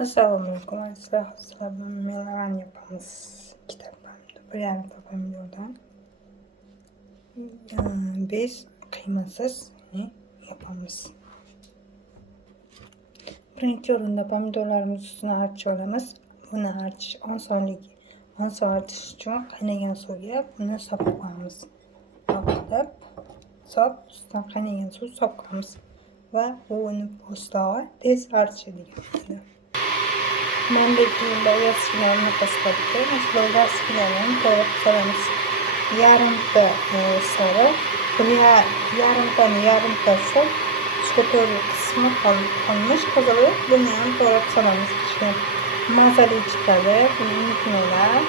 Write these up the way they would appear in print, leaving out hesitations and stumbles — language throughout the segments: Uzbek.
Assalomu alaykum. Sizlar bilan melavan yapamiz. 2 ta pomidor, 1,5 ta pomidordan biz qiymasiz yapamiz. Birinchi o'rinda pomidorlarimiz ustini archib olamiz. Buni archish oson archish uchun qaynagan suvga buni solib qo'yamiz. Ustidan qaynagan suv solib qo'yamiz va buni po'stlog'i tez archiydigan. Mandagi bolgarskilarni qasqatdi. Bolgarskilarni to'g'ri solamiz. Yarimta sariq, yarimta sol, to'rtta qismi qolmish qizig'i. Buni ham to'g'ri solamiz. Mazali chiqadi, buni unutmanglar.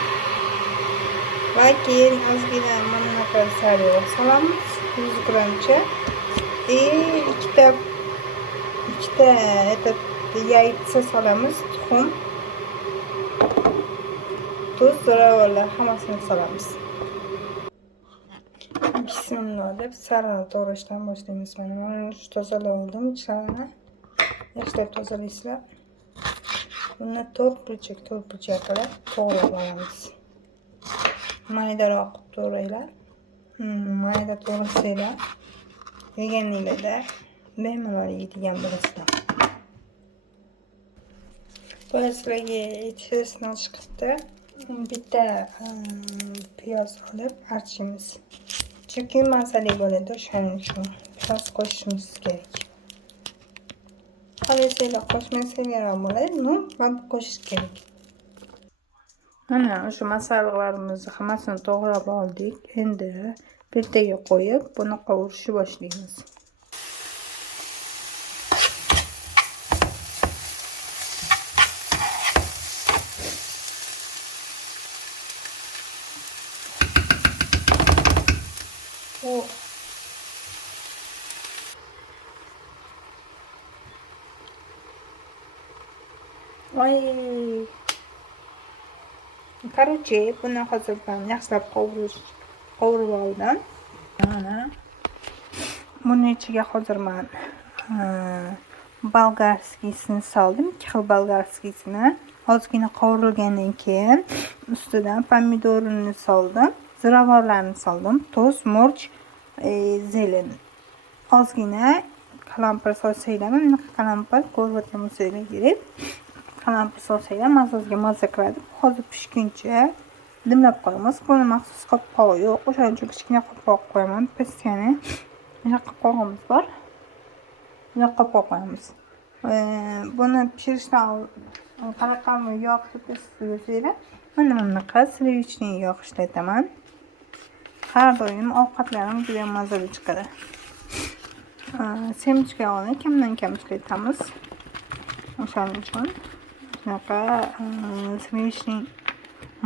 Va keyin ozgina mana sariq solamiz, 100 grammcha. ikkita yaytsa solamiz, tuxum, tuz, ziravorlar hammasini solamiz. Bismillah deb sariqni to'g'rashdan boshlaymiz. Mana shu tozalab oldim ichlarini. Yaxshilab tozalaysizlar. Buni to'rt burchak qilib to'g'rab olamiz. Maydaroq to'g'raylar. Mayda to'g'rasanglar yeganinglarda bemalol yeydigan bo'lasizlar. Sizlarga aytishdan chiqibdi. Bitta piyoz olib archimiz. Chunki mazali bo'ladi, o'shaning uchun piyoz qo'shishimiz kerak. Qo'shsanglar qo'shmasanglar ham bo'ladi, va qo'shish kerak. Mana o'sha masalliqlarimizni hammasini to'g'rab oldik. Endi plitaga qo'yib, buni qovurishni boshlaymiz. Короче, buni hozirdan yaxshilab qovurib oldim. Mana buni ichiga hozir men bolgarskiysini soldim. 2 xil bolgarskiysini. Ozgina qovurilgandan keyin ustidan pomidorini soldim, ziravorlarni soldim, tuz, murch, zelen. Ozgina qalampir solsanglar, mana qalampir ko'rib bo'lsanglar kerak. Qalampir solsanglar mazza kiradi. Hozir pishguncha dimlab qo'yamiz. Buni maxsus qopqog'i yo'q, o'shaning uchun kichkina qopqoq qo'yaman. Pastgani mana qopqog'imiz bor. Buni qopqoq qo'yamiz. Buni pishirishdan qanaqa yog' ishlatasizlar? Mana bunaqa slivichniy yog' ishlataman. Har doim ovqatlarim juda mazali chiqadi. Semchka yog'ni kamdan-kam ishlatamiz. O'shaning uchun shunaqa slivichniy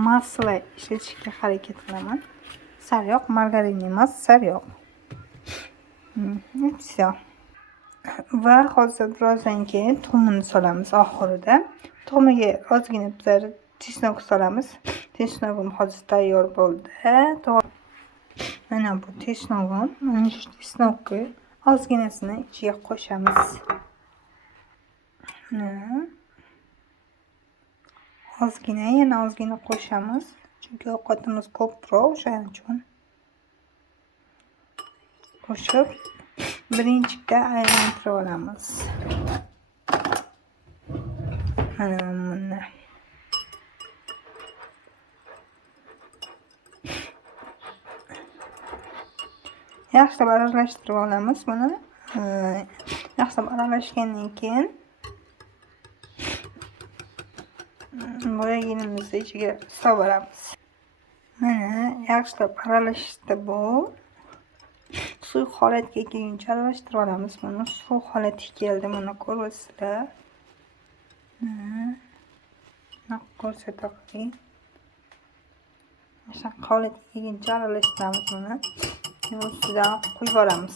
masla ishlatishga harakat qilaman. Sariyog', margarin emas, sariyog'. Va hozir birozdan keyin tuxumini solamiz oxirida. Tuxumiga ozgina bizlar chesnok solamiz. Chesnogim hozir tayyor bo'ldi. Mana bu chesnogim. Mana shu chesnokni ozginasini ichiga qo'shamiz. Yana ozgina qo'shamiz. Chunki ovqatimiz ko'proq, o'shaning uchun. Qo'shib birinchiga aylantirib olamiz. Mana bunday. Yaxshilab aralashtirib olamiz buni. Yaxshilab aralashgandan keyin boyaginimizni ichiga solamiz. Mana yaxshilab aralashdi bu. Suv holatiga kelguncha aralashtirib olamiz. Mana suv holatiga keldi, mana ko'ryapsizlar. Mana ko'rsataqli. O'sha holatiga kelguncha aralashtiramiz buni. Ustidan quyib olamiz.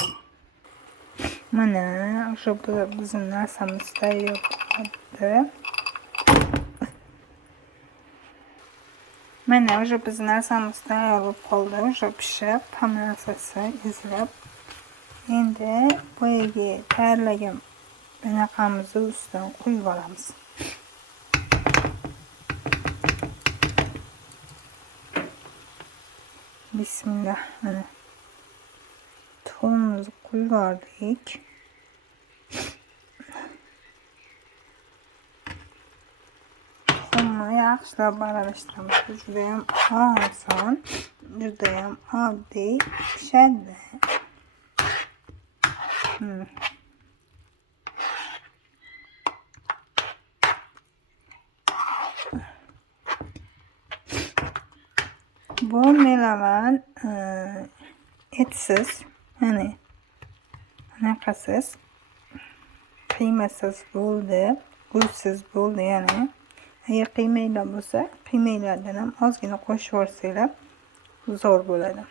Mana o'sha bizning narsamiz tayyor bo'ldi. Mana o'sha bizning narsamiz tayyor bo'lib qoldi. O'sha pishib, hamma narsasi ezilib. Endi boyaga tayyorlagan bunaqamizni ustidan quyib olamiz. Bismillah. Mana tuxumimizni quyib yubordik. Tuxumni yaxshilab aralashtiramiz. Bu juda ham oson, juda ham oddiy pishadi. Bu melaman etsiz, ya'ni anaqasiz, qiymasiz bo'ldi, go'shtsiz bo'ldi. Ya'ni agar qiymanglar bo'lsa, qiymanglardan ham ozgina qo'shib yuborsanglar zo'r bo'ladi.